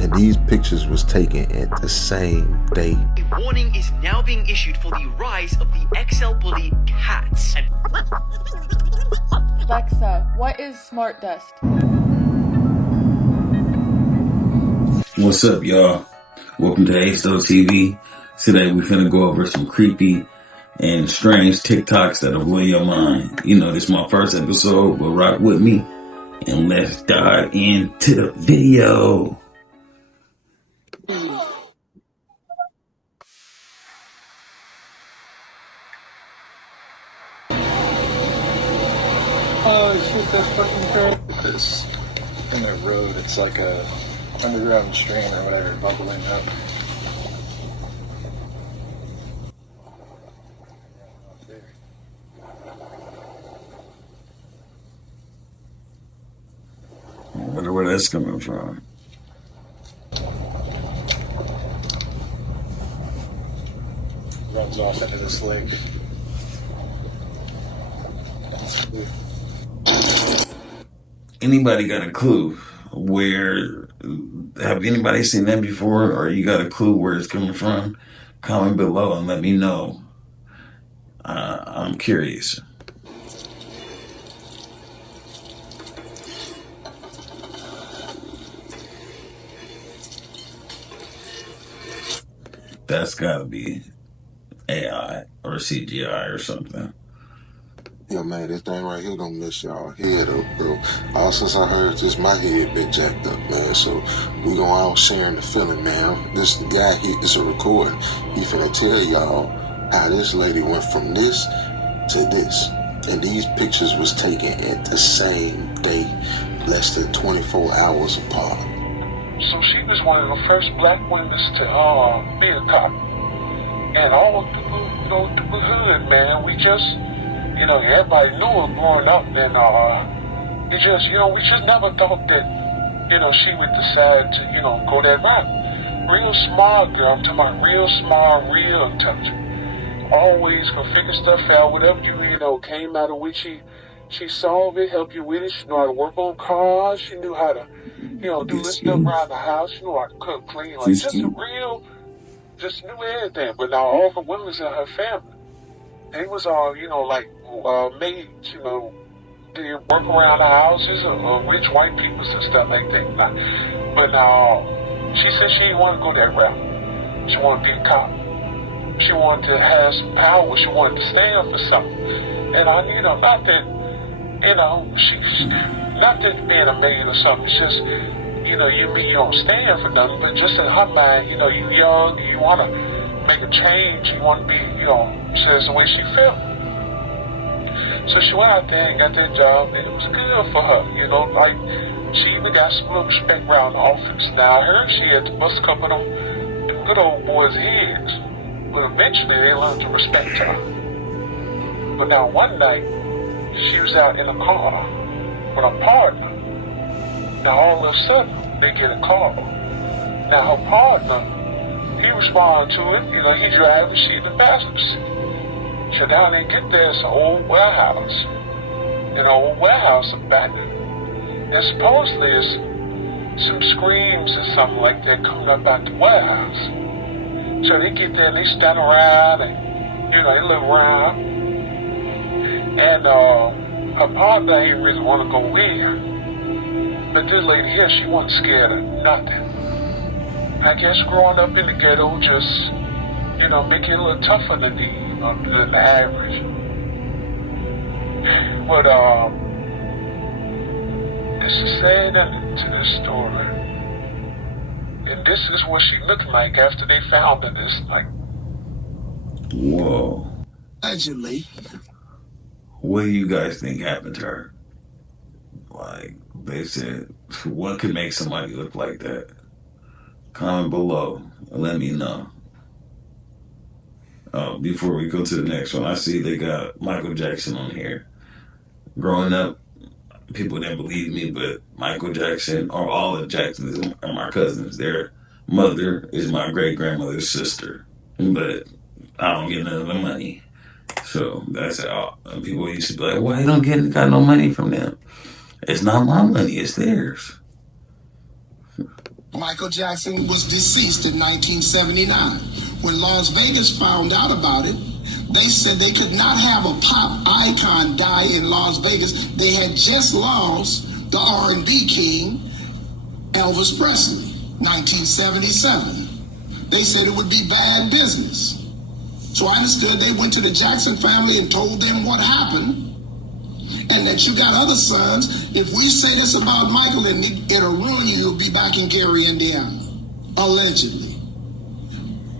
And these pictures was taken at the same day. A warning is now being issued for the rise of the XL bully cats. Alexa, what is smart dust? What's up, y'all? Welcome to ASO TV. Today we finna go over some creepy and strange TikToks that'll blow your mind. You know, this is my first episode, but rock with me and let's dive into the video. Oh shit, that's fucking crazy. This in the road, it's like a underground stream or whatever bubbling up. I wonder where that's coming from. Runs off into this lake. Anybody got a clue where, have anybody seen that before, or you got a clue where it's coming from? Comment below and let me know. I'm curious. That's gotta be AI or CGI or something. Yo, man, this thing right here gonna mess y'all head up, bro. All since I heard this, my head been jacked up, man. So we gonna all sharing the feeling, man. This guy here is a recording. He finna tell y'all how this lady went from this to this. And these pictures was taken at the same day, less than 24 hours apart. So she was one of the first black women to be a cop. And all through the hood, man, we just, everybody knew her growing up. And we just never thought that, she would decide to, go that route. Real smart girl, I'm talking about real smart, real intelligent. Always could figure stuff out, whatever came out of which she solved it, helped you with it. She knew how to work on cars. She knew how to, do this stuff around the house. She knew how to cook, clean, like just knew everything. But now all her women's in her family, they was all, maids, they work around the houses of rich white people and stuff like that. But now, she said she didn't want to go that route. She wanted to be a cop. She wanted to have some power. She wanted to stand for something. And not that, not that being a maid or something. It's just, you don't stand for nothing. But just in her mind, you young, you want to make a change. You want to be, says the way she felt. So she went out there and got that job, and it was good for her. She even got some little respect around the office. Now I heard she had to bust a couple of them good old boys' heads. But eventually they learned to respect her. But now one night, she was out in a car with her partner. Now all of a sudden, they get a call. Now her partner, he responded to it, he driving, she in the passenger seat. So now they get there, it's an old warehouse. An old warehouse abandoned. And supposedly there's some screams or something like that coming up out the warehouse. So they get there and they stand around and, they look around. And her partner ain't really want to go in. But this lady here, she wasn't scared of nothing. I guess growing up in the ghetto just, make it a little tougher than the average. But there's a sad ending to this story. And this is what she looked like after they found her this night. Whoa. Allegedly. What do you guys think happened to her? Like, they said, what could make somebody look like that? Comment below and let me know. Before we go to the next one, I see they got Michael Jackson on here. Growing up, people didn't believe me, but Michael Jackson, or all the Jacksons, are my cousins. Their mother is my great-grandmother's sister. But I don't get none of the money. So that's how people used to be like, well, you don't got no money from them. It's not my money, it's theirs. Michael Jackson was deceased in 1979. When Las Vegas found out about it, they said they could not have a pop icon die in Las Vegas. They had just lost the R&B king, Elvis Presley, 1977. They said it would be bad business. So I understood they went to the Jackson family and told them what happened, and that you got other sons. If we say this about Michael, and it'll ruin you, you'll be back in Gary, Indiana, allegedly.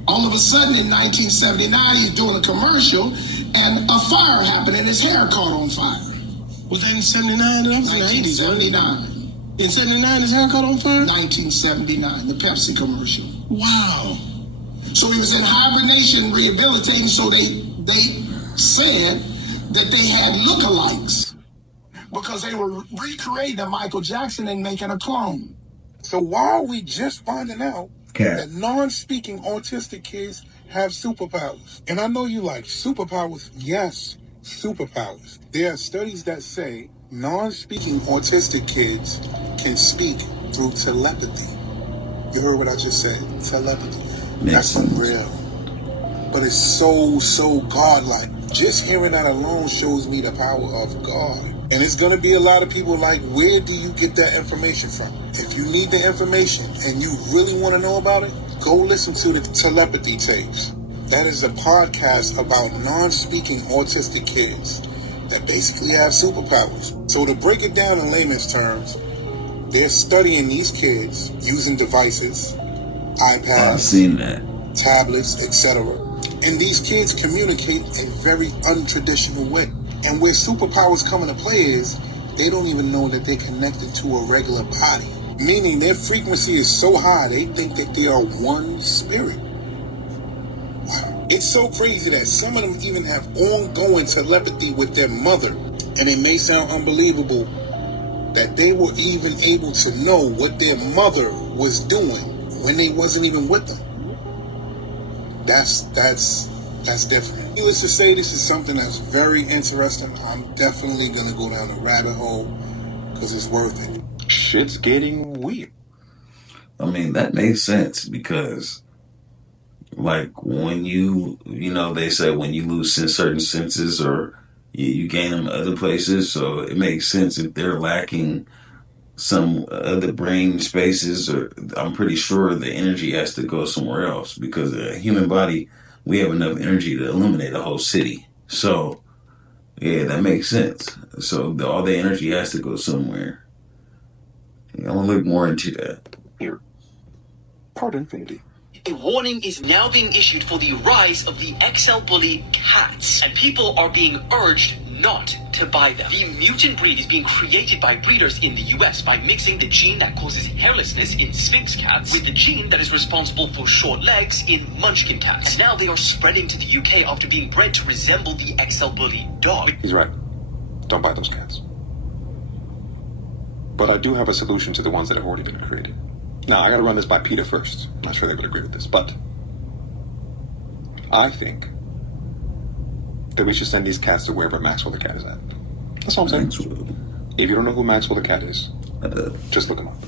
All of a sudden in 1979, he's doing a commercial, and a fire happened, and his hair caught on fire. Was that in 79? That was in the 80s, 1979. In 79, his hair caught on fire? 1979, the Pepsi commercial. Wow. So he was in hibernation rehabilitating, so they said that they had lookalikes because they were recreating Michael Jackson and making a clone. So why are we just finding out that non-speaking autistic kids have superpowers? And I know you like superpowers. Yes, superpowers. There are studies that say non-speaking autistic kids can speak through telepathy. You heard what I just said? Telepathy. That's unreal. But it's so godlike. Just hearing that alone shows me the power of God. And it's going to be a lot of people like, where do you get that information from? If you need the information and you really want to know about it, go listen to the telepathy tapes. That is a podcast about non-speaking autistic kids that basically have superpowers. So to break it down in layman's terms, they're studying these kids using devices, iPads, I've seen that, tablets, etc. And these kids communicate in a very untraditional way. And where superpowers come into play is they don't even know that they're connected to a regular body. Meaning their frequency is so high, they think that they are one spirit. Wow. It's so crazy that some of them even have ongoing telepathy with their mother. And it may sound unbelievable that they were even able to know what their mother was doing when they wasn't even with them. That's different. Needless to say, this is something that's very interesting. I'm definitely gonna go down the rabbit hole because it's worth it. Shit's getting weird. I mean, that makes sense because, like, when they say when you lose certain senses or you gain them other places, so it makes sense if they're lacking some other brain spaces, or I'm pretty sure the energy has to go somewhere else because the human body, we have enough energy to illuminate a whole city. So, yeah, that makes sense. So all the energy has to go somewhere. I'm going to look more into that. Here. Part infinity. A warning is now being issued for the rise of the XL bully cats, and people are being urged not to buy them. The mutant breed is being created by breeders in the US by mixing the gene that causes hairlessness in Sphinx cats with the gene that is responsible for short legs in Munchkin cats. And now they are spreading to the UK after being bred to resemble the XL bully dog. He's right. Don't buy those cats. But I do have a solution to the ones that have already been created. Now, I gotta run this by PETA first. I'm not sure they would agree with this, but I think that we should send these cats to wherever Maxwell the cat is at. That's all I'm saying. Maxwell. If you don't know who Maxwell the cat is, just look him up.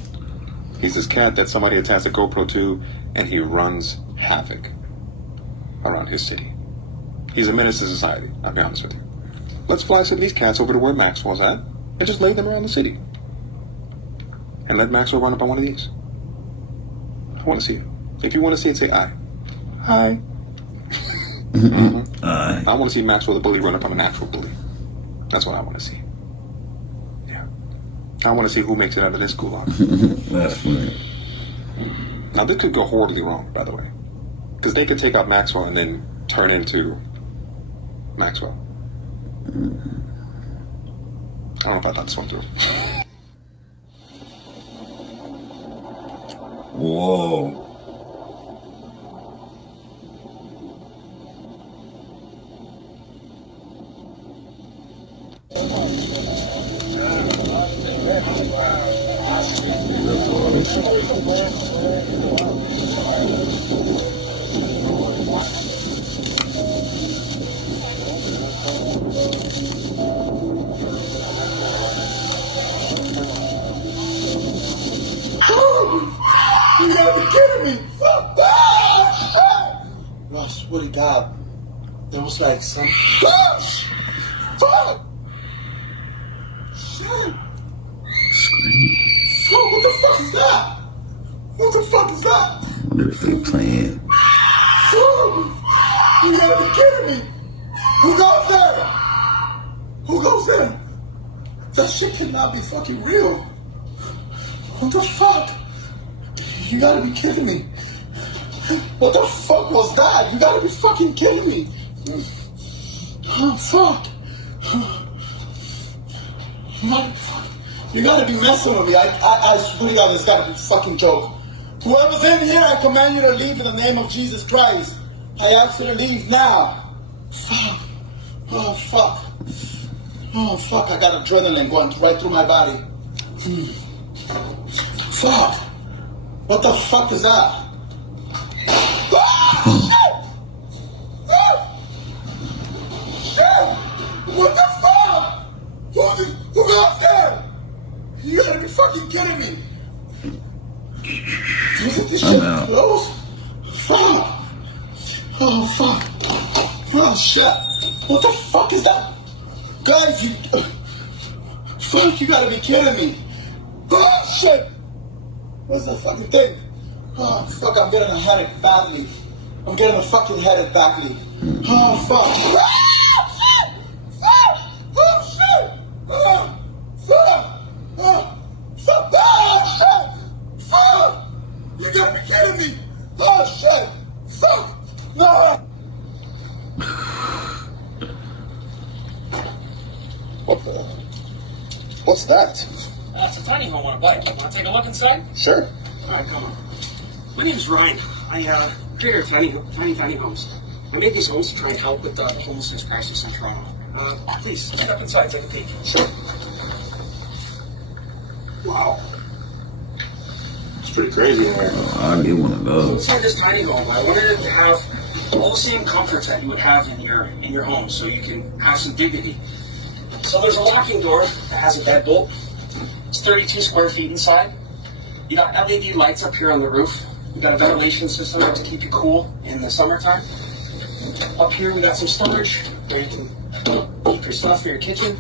He's this cat that somebody attached a GoPro to, and he runs havoc around his city. He's a menace to society, I'll be honest with you. Let's fly some of these cats over to where Maxwell's at, and just lay them around the city. And let Maxwell run up on one of these. I want to see it. If you want to see it, say aye. Hi. Aye. I want to see Maxwell the bully run up on an actual bully. That's what I want to see. Yeah. I want to see who makes it out of this gulag. That's funny. Now, this could go horribly wrong, by the way. Because they could take out Maxwell and then turn into Maxwell. I don't know if I thought this one through. Whoa. You gotta be kidding me! Fuck! Ah! I swear to God, there was like some. Ah! Fuck! Shit! Fuck! What the fuck is that? What the fuck is that? What if they playing? Fuck! You gotta be kidding me! Who goes there? Who goes there? That shit cannot be fucking real. What the fuck? You gotta be kidding me. What the fuck was that? You gotta be fucking kidding me. Oh, fuck. You gotta be messing with me. I swear to God, this gotta be a fucking joke. Whoever's in here, I command you to leave in the name of Jesus Christ. I ask you to leave now. Fuck. Oh, fuck. Oh, fuck. I got adrenaline going right through my body. Fuck. What the fuck is that? Ah, shit! Ah! Shit! What the fuck? Who got there? You gotta be fucking kidding me. Isn't this shit close? Fuck. Oh, fuck. Oh, shit. What the fuck is that? Guys, you... Fuck, you gotta be kidding me. Oh, shit. What's the fucking thing? Oh, fuck, I'm getting a headache badly. I'm getting a fucking headache badly. Oh, fuck. Ah, shit. Fuck. Oh, shit. Oh, fuck. Oh, fuck. Ah, shit. Fuck. You gotta be kidding me. Oh, shit. Fuck. No. What's that? It's a tiny home on a bike. Want to take a look inside? Sure. All right, come on. My name is Ryan. I creator of tiny homes. I make these homes to try and help with the homelessness crisis in Toronto. Please, step inside, take a peek. Sure. Wow. It's pretty crazy in here. I'll get one of those. Inside this tiny home, I wanted it to have all the same comforts that you would have in your home, so you can have some dignity. So there's a locking door that has a deadbolt. It's 32 square feet inside. You got LED lights up here on the roof. We got a ventilation system to keep you cool in the summertime. Up here we got some storage where you can keep your stuff for your kitchen.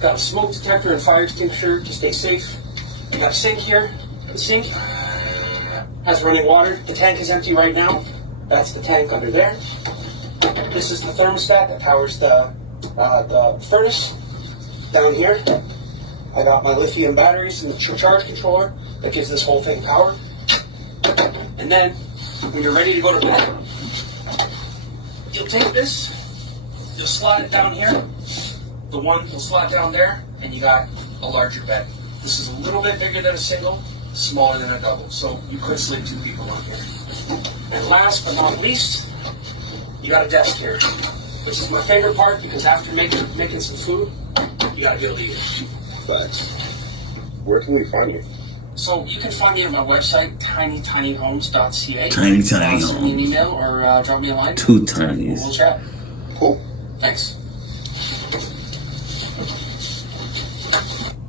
Got a smoke detector and fire extinguisher to stay safe. We got a sink here. The sink has running water. The tank is empty right now. That's the tank under there. This is the thermostat that powers the furnace. Down here, I got my lithium batteries and the charge controller that gives this whole thing power. And then, when you're ready to go to bed, you'll take this, you'll slide it down here, the one will slide down there, and you got a larger bed. This is a little bit bigger than a single, smaller than a double, so you could sleep 2 people on here. And last but not least, you got a desk here, which is my favorite part because after making some food, you gotta be able to eat it. Thanks. Where can we find you? So you can find me at my website, tinytinyhomes.ca. Tiny Send me an homes. email or drop me a line. 2 tinies. We'll chat. Cool. Thanks.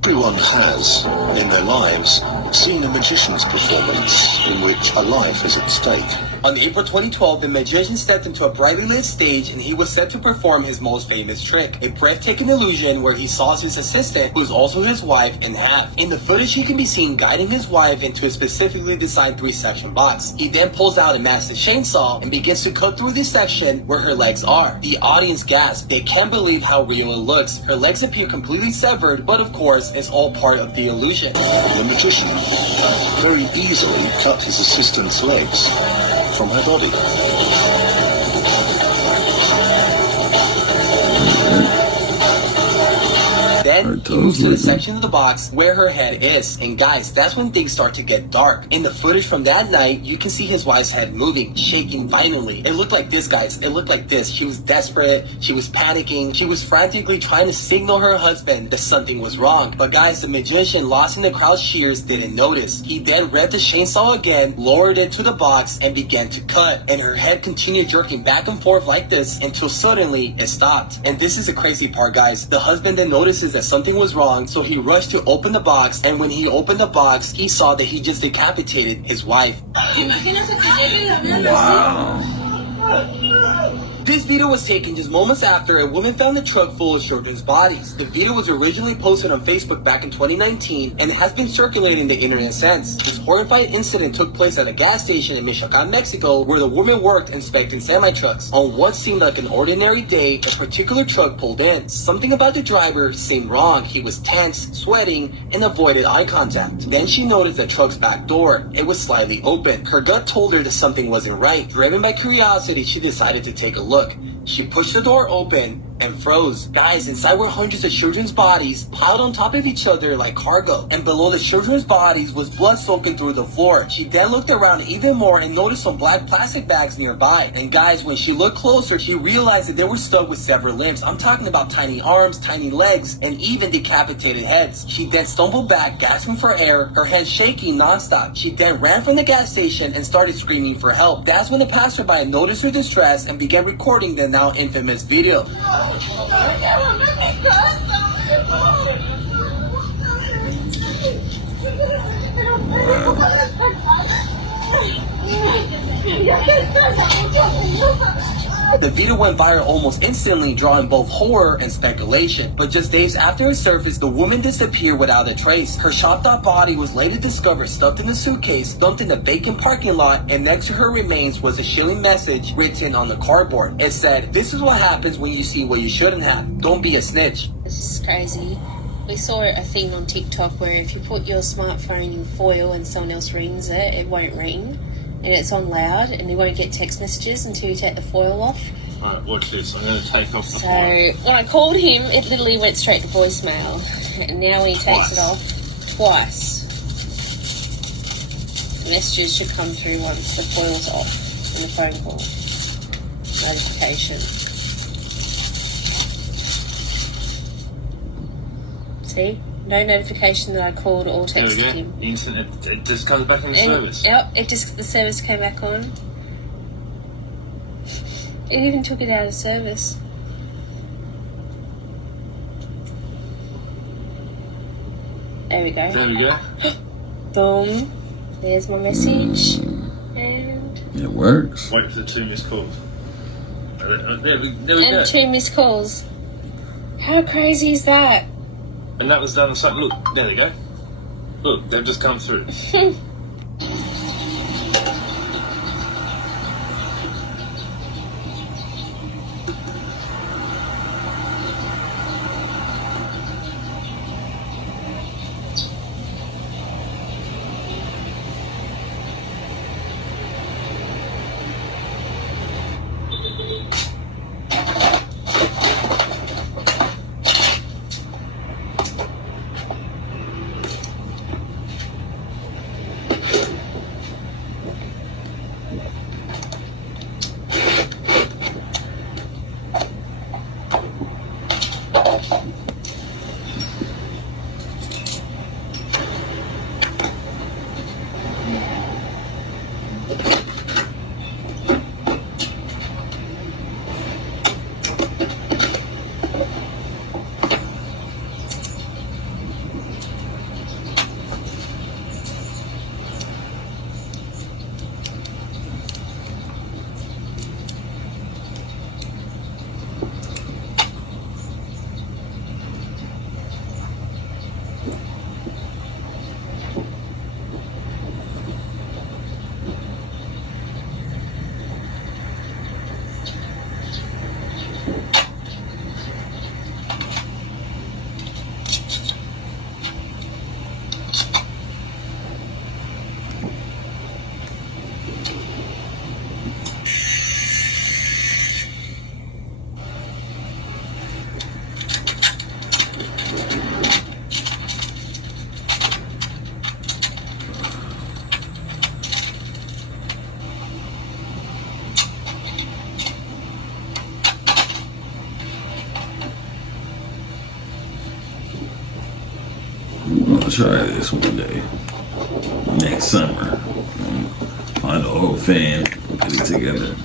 Everyone has, in their lives, seen a magician's performance in which a life is at stake. On April 2012, the magician stepped into a brightly lit stage and he was set to perform his most famous trick, a breathtaking illusion where he saws his assistant, who is also his wife, in half. In the footage, he can be seen guiding his wife into a specifically designed 3-section box. He then pulls out a massive chainsaw and begins to cut through this section where her legs are. The audience gasps. They can't believe how real it looks. Her legs appear completely severed, but of course, it's all part of the illusion. The magician very easily cut his assistant's legs from her body. Then he moves to the section of the box where her head is. And guys, that's when things start to get dark. In the footage from that night, you can see his wife's head moving, shaking violently. It looked like this, guys. It looked like this. She was desperate. She was panicking. She was frantically trying to signal her husband that something was wrong. But guys, the magician, lost in the crowd's cheers, didn't notice. He then read the chainsaw again, lowered it to the box, and began to cut. And her head continued jerking back and forth like this until suddenly it stopped. And this is the crazy part, guys. The husband then notices that something was wrong, so he rushed to open the box, and when he opened the box, he saw that he just decapitated his wife. Wow. This video was taken just moments after a woman found a truck full of children's bodies. The video was originally posted on Facebook back in 2019 and has been circulating the internet since. This horrified incident took place at a gas station in Michoacan, Mexico, where the woman worked inspecting semi-trucks. On what seemed like an ordinary day, a particular truck pulled in. Something about the driver seemed wrong. He was tense, sweating, and avoided eye contact. Then she noticed the truck's back door. It was slightly open. Her gut told her that something wasn't right. Driven by curiosity, she decided to take a look. She pushed the door open and froze. Guys, inside were hundreds of children's bodies piled on top of each other like cargo. And below the children's bodies was blood soaking through the floor. She then looked around even more and noticed some black plastic bags nearby. And guys, when she looked closer, she realized that they were stuck with severed limbs. I'm talking about tiny arms, tiny legs, and even decapitated heads. She then stumbled back, gasping for air, her head shaking nonstop. She then ran from the gas station and started screaming for help. That's when the passerby noticed her distress and began recording the now infamous video. The video went viral almost instantly, drawing both horror and speculation. But just days after it surfaced, the woman disappeared without a trace. Her chopped-up body was later discovered stuffed in a suitcase, dumped in a vacant parking lot, and next to her remains was a chilling message written on the cardboard. It said, "This is what happens when you see what you shouldn't have. Don't be a snitch." This is crazy. We saw a thing on TikTok where if you put your smartphone in foil and someone else rings it, it won't ring. And it's on loud, and you won't get text messages until you take the foil off. Alright, watch this. I'm going to take off the So, foil. when I called him, it literally went straight to voicemail. And now when he takes it off, twice. The messages should come through once the foil's off and the phone call notification. See? No notification that I called or texted There we him. go. Instant, it just comes back in the service. Yep, the service came back on. It even took it out of service. There we go. There we go. Boom. There's my message. And it works. Wait for the 2 missed calls. There we go. And 2 missed calls. How crazy is that? And that was done on something. Look, there they go. Look, they've just come through. I'm gonna try this one day. Next summer. Find a whole fan, put it together.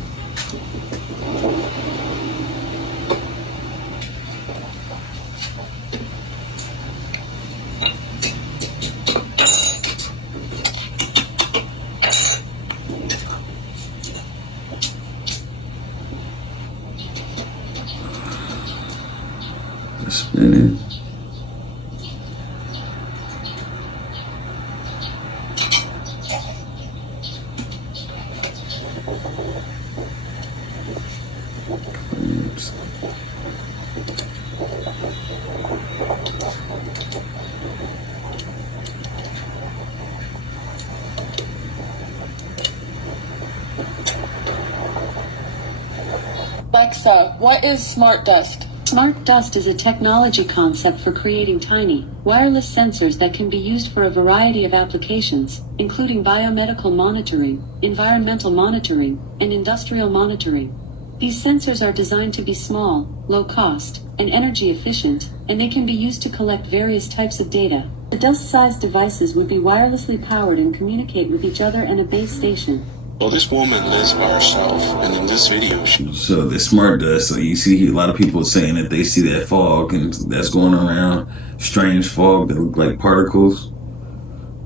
Alexa, what is smart dust? Smart dust is a technology concept for creating tiny, wireless sensors that can be used for a variety of applications, including biomedical monitoring, environmental monitoring, and industrial monitoring. These sensors are designed to be small, low cost, and energy efficient, and they can be used to collect various types of data. The dust-sized devices would be wirelessly powered and communicate with each other and a base station. Well, this woman lives by herself, and in this video, So the smart dust, so you see a lot of people saying that they see that fog and that's going around, strange fog that look like particles.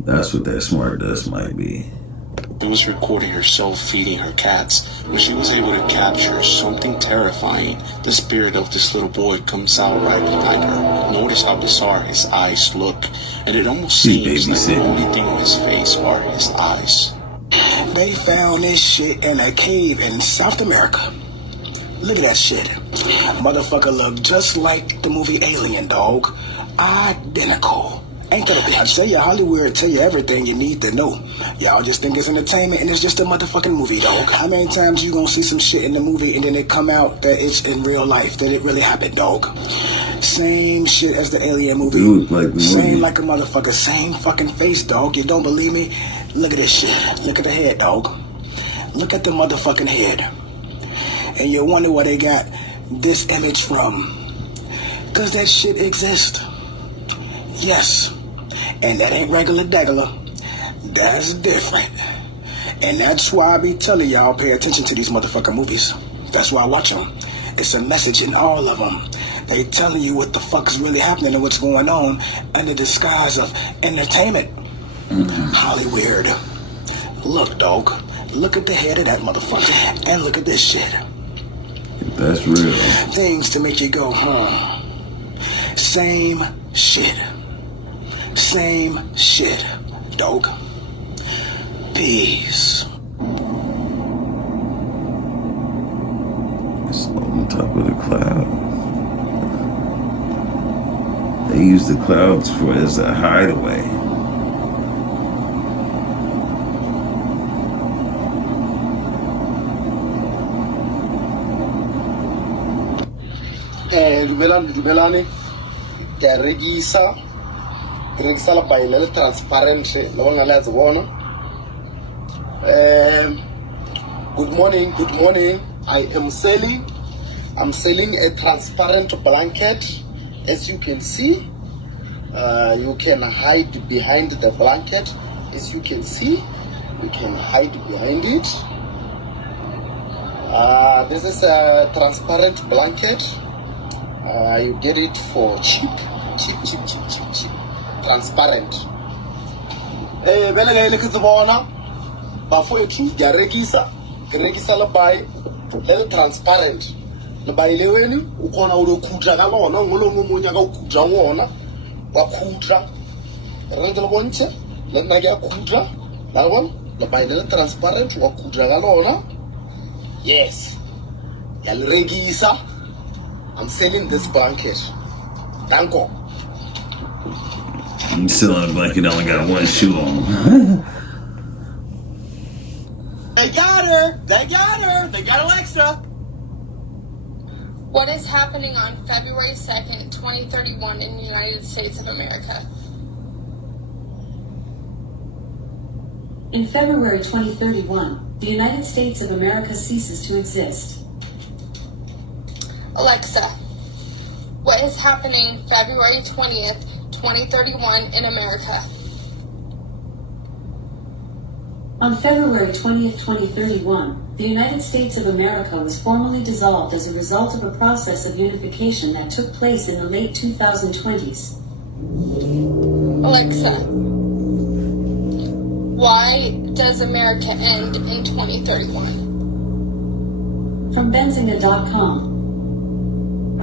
That's what that smart dust might be. she was recording herself feeding her cats. When she was able to capture something terrifying, the spirit of this little boy comes out right behind her. Notice how bizarre his eyes look, and it almost seems like the only thing on his face are his eyes. They found this shit in a cave in South America. Look at that shit. Motherfucker look just like the movie Alien, dog. Identical. Ain't that a bitch? I tell you, Hollywood tell you everything you need to know. Y'all just think it's entertainment and it's just a motherfucking movie, dog. How many times you gonna see some shit in the movie and then it come out that it's in real life, that it really happened, dog? Same shit as the Alien movie. Same like a motherfucker. Same fucking face, dog. You don't believe me? Look at this shit. Look at the head, dog. Look at the motherfucking head. And you wonder where they got this image from. Cause that shit exists. Yes. And that ain't regular. That's different. And that's why I be telling y'all pay attention to these motherfucking movies. That's why I watch them. It's a message in all of them. They telling you what the fuck's really happening and what's going on under disguise of entertainment. Hollywood. Look, dog. Look at the head of that motherfucker. And look at this shit. That's real. Things to make you go, Same shit. Same shit, dog. Peace. It's on top of the clouds. They use the clouds as a hideaway. Dumelani, ke regisa la baile le transparent le bona le bona. Good morning. I'm selling a transparent blanket. As you can see, you can hide behind the blanket. As you can see, you can hide behind it. This is a transparent blanket. You get it for cheap. Transparent. Bele ga ile ke tsebona ba fo ethu ya rekisa le buy le transparent le buy le wena o khona o lo khutla ka lona ngolo mo nya ka o khutla ngona wa khutla re le bontshe le nna ke a khutla la bona le buy le transparent wa khutla ka lona. Yes, ya le rekisa. I'm selling this blanket. Danko. You selling a blanket, only got one shoe on. They got her. They got Alexa. What is happening on February 2nd, 2031 in the United States of America? In February 2031, the United States of America ceases to exist. Alexa, what is happening February 20th, 2031 in America? On February 20th, 2031, the United States of America was formally dissolved as a result of a process of unification that took place in the late 2020s. Alexa, why does America end in 2031? From Benzinga.com.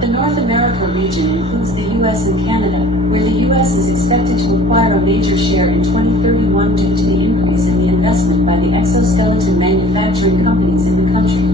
The North America region includes the U.S. and Canada, where the U.S. is expected to acquire a major share in 2031 due to the increase in the investment by the exoskeleton manufacturing companies in the country.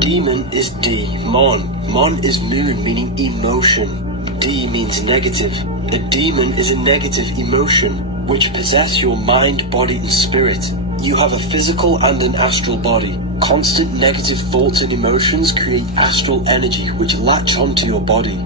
Demon is D. Mon is moon, meaning emotion. D means negative. A demon is a negative emotion, which possess your mind, body, and spirit. You have a physical and an astral body. Constant negative thoughts and emotions create astral energy which latch onto your body.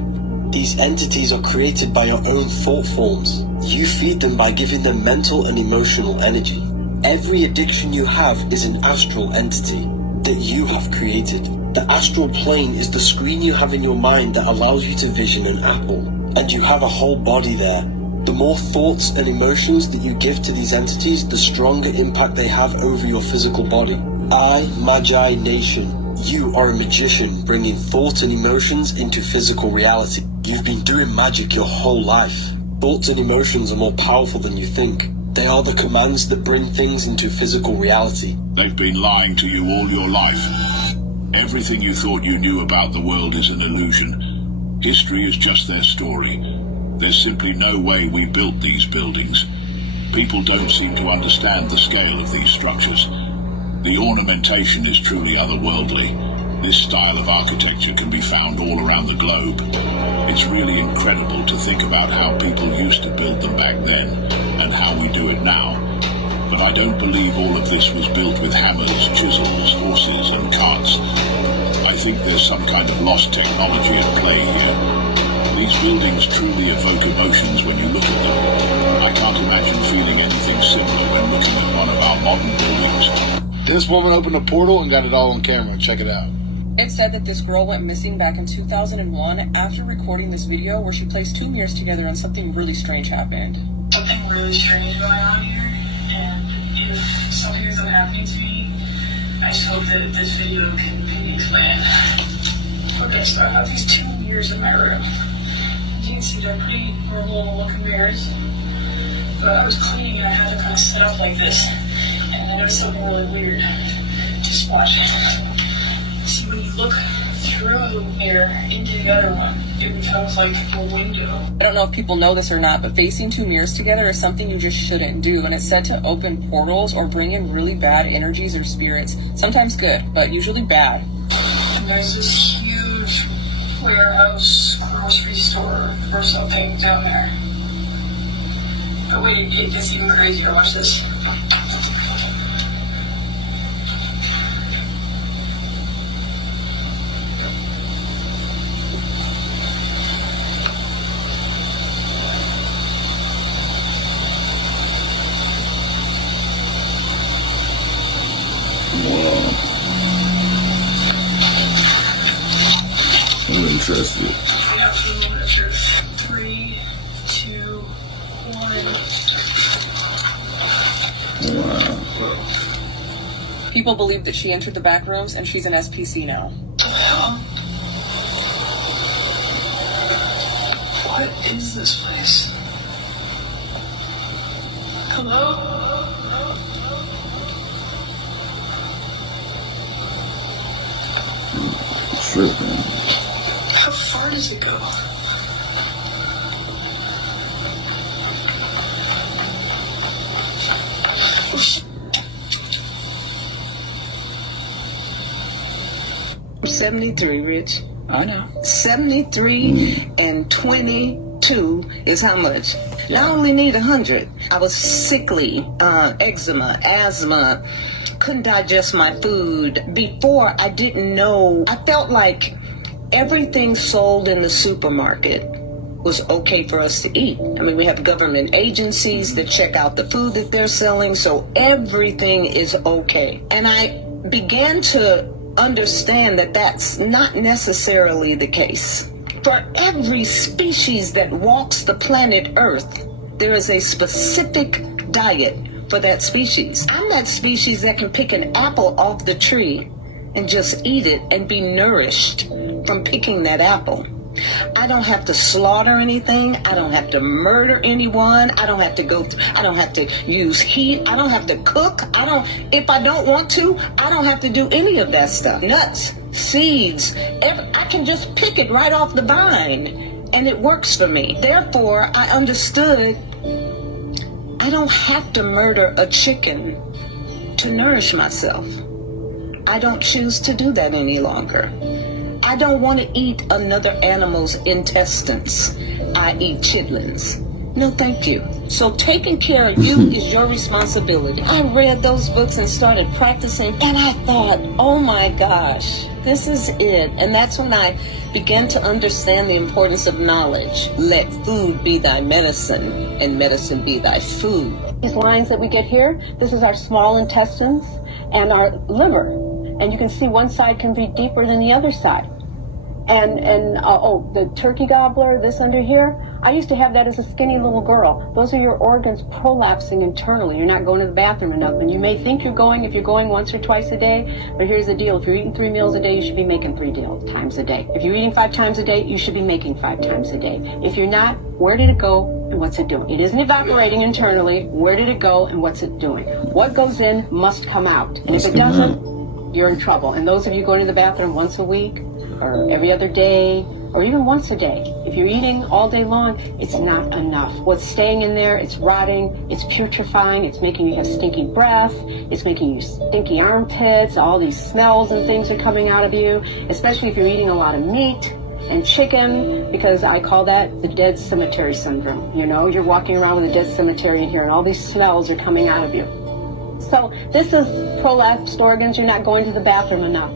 These entities are created by your own thought forms. You feed them by giving them mental and emotional energy. Every addiction you have is an astral entity that you have created. The astral plane is the screen you have in your mind that allows you to vision an apple, and you have a whole body there. The more thoughts and emotions that you give to these entities, the stronger impact they have over your physical body. I, Magi Nation, you are a magician bringing thoughts and emotions into physical reality. You've been doing magic your whole life. Thoughts and emotions are more powerful than you think. They are the commands that bring things into physical reality. They've been lying to you all your life. Everything you thought you knew about the world is an illusion. History is just their story. There's simply no way we built these buildings. People don't seem to understand the scale of these structures. The ornamentation is truly otherworldly. This style of architecture can be found all around the globe. It's really incredible to think about how people used to build them back then and how we do it now. But I don't believe all of this was built with hammers, chisels, horses and carts. I think there's some kind of lost technology at play here. These buildings truly evoke emotions when you look at them. I can't imagine feeling anything similar when looking at one of our modern buildings. This woman opened a portal and got it all on camera. Check it out. It's said that this girl went missing back in 2001 after recording this video where she placed two mirrors together and something really strange happened. Something really strange going on here, and if something isn't happening to me, I just hope that this video can be explained. Okay, so I have these two mirrors in my room. As you can see, they're pretty normal looking mirrors, but I was cleaning and I had them kind of set up like this, and I noticed something really weird. Just watch. See, when you look through the mirror into the other one, it becomes like a window. I don't know if people know this or not, but facing two mirrors together is something you just shouldn't do, and it's said to open portals or bring in really bad energies or spirits. Sometimes good, but usually bad. And there's this huge warehouse, grocery store, or something down there. But wait, it gets even crazier. Watch this. I'm interested. We have to measure 3, 2, 1. Wow. People believe that she entered the back rooms and she's an SPC now. What the hell? What is this place? Hello? Tripping. How far does it go? I'm 73, Rich. I know. 73 and 22 is how much? I only need 100. I was sickly, eczema, asthma, couldn't digest my food. Before, I didn't know. I felt like everything sold in the supermarket was okay for us to eat. I mean, we have government agencies that check out the food that they're selling, so everything is okay. And I began to understand that that's not necessarily the case. For every species that walks the planet Earth, there is a specific diet for that species. I'm that species that can pick an apple off the tree and just eat it and be nourished from picking that apple. I don't have to slaughter anything. I don't have to murder anyone. I don't have to use heat. I don't have to cook. If I don't want to, I don't have to do any of that stuff. Nuts, seeds, I can just pick it right off the vine and it works for me. Therefore, I understood I don't have to murder a chicken to nourish myself. I don't choose to do that any longer. I don't want to eat another animal's intestines. I eat chitlins. No, thank you. So taking care of you is your responsibility. I read those books and started practicing, and I thought, oh my gosh, this is it. And that's when I began to understand the importance of knowledge. Let food be thy medicine, and medicine be thy food. These lines that we get here, this is our small intestines and our liver. And you can see one side can be deeper than the other side. And the turkey gobbler, this under here, I used to have that as a skinny little girl. Those are your organs prolapsing internally. You're not going to the bathroom enough. And you may think you're going if you're going once or twice a day, but here's the deal. If you're eating 3 meals a day, you should be making 3 times a day. If you're eating 5 times a day, you should be making 5 times a day. If you're not, where did it go and what's it doing? It isn't evaporating internally. Where did it go and what's it doing? What goes in must come out. And if it doesn't, you're in trouble. And those of you going to the bathroom once a week or every other day, or even once a day. If you're eating all day long, it's not enough. What's staying in there, it's rotting, it's putrefying, it's making you have stinky breath, it's making you stinky armpits, all these smells and things are coming out of you, especially if you're eating a lot of meat and chicken, because I call that the dead cemetery syndrome. You know, you're walking around with a dead cemetery in here and all these smells are coming out of you. So this is prolapsed organs, you're not going to the bathroom enough.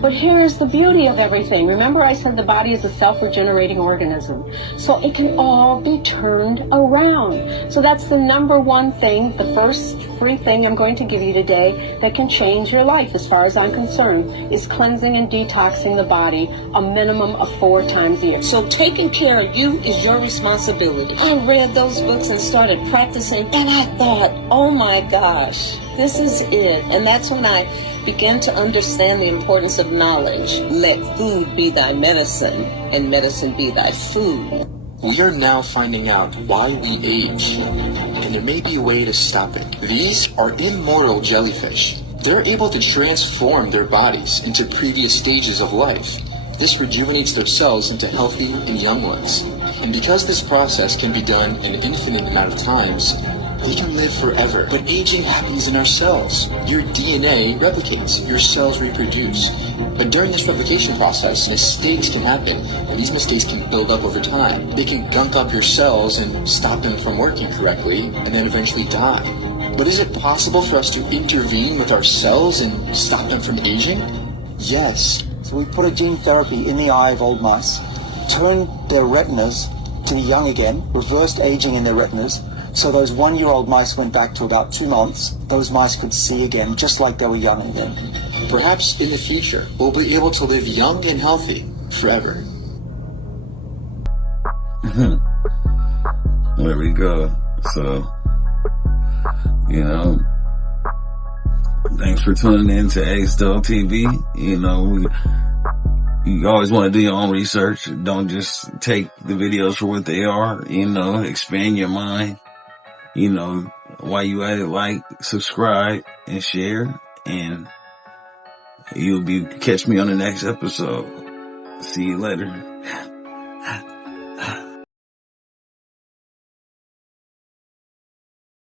But here's the beauty of everything. Remember I said the body is a self-regenerating organism. So it can all be turned around. So that's the number one thing, the first free thing I'm going to give you today that can change your life as far as I'm concerned, is cleansing and detoxing the body a minimum of 4 times a year. So taking care of you is your responsibility. I read those books and started practicing, and I thought, oh my gosh, this is it. And that's when I began to understand the importance of knowledge. Let food be thy medicine, and medicine be thy food. We are now finding out why we age, and there may be a way to stop it. These are immortal jellyfish. They're able to transform their bodies into previous stages of life. This rejuvenates their cells into healthy and young ones. And because this process can be done an infinite amount of times, we can live forever. But aging happens in our cells. Your DNA replicates, your cells reproduce. But during this replication process, mistakes can happen, and these mistakes can build up over time. They can gunk up your cells and stop them from working correctly, and then eventually die. But is it possible for us to intervene with our cells and stop them from aging? Yes. So we put a gene therapy in the eye of old mice, turned their retinas to be young again, reversed aging in their retinas. So those 1-year-old mice went back to about 2 months. Those mice could see again, just like they were young again. Perhaps in the future, we'll be able to live young and healthy forever. There we go. So, you know, thanks for tuning in to A-Style TV. You know, you always want to do your own research. Don't just take the videos for what they are. You know, expand your mind. You know, while you at it, like, subscribe, and share, and you'll catch me on the next episode. See you later.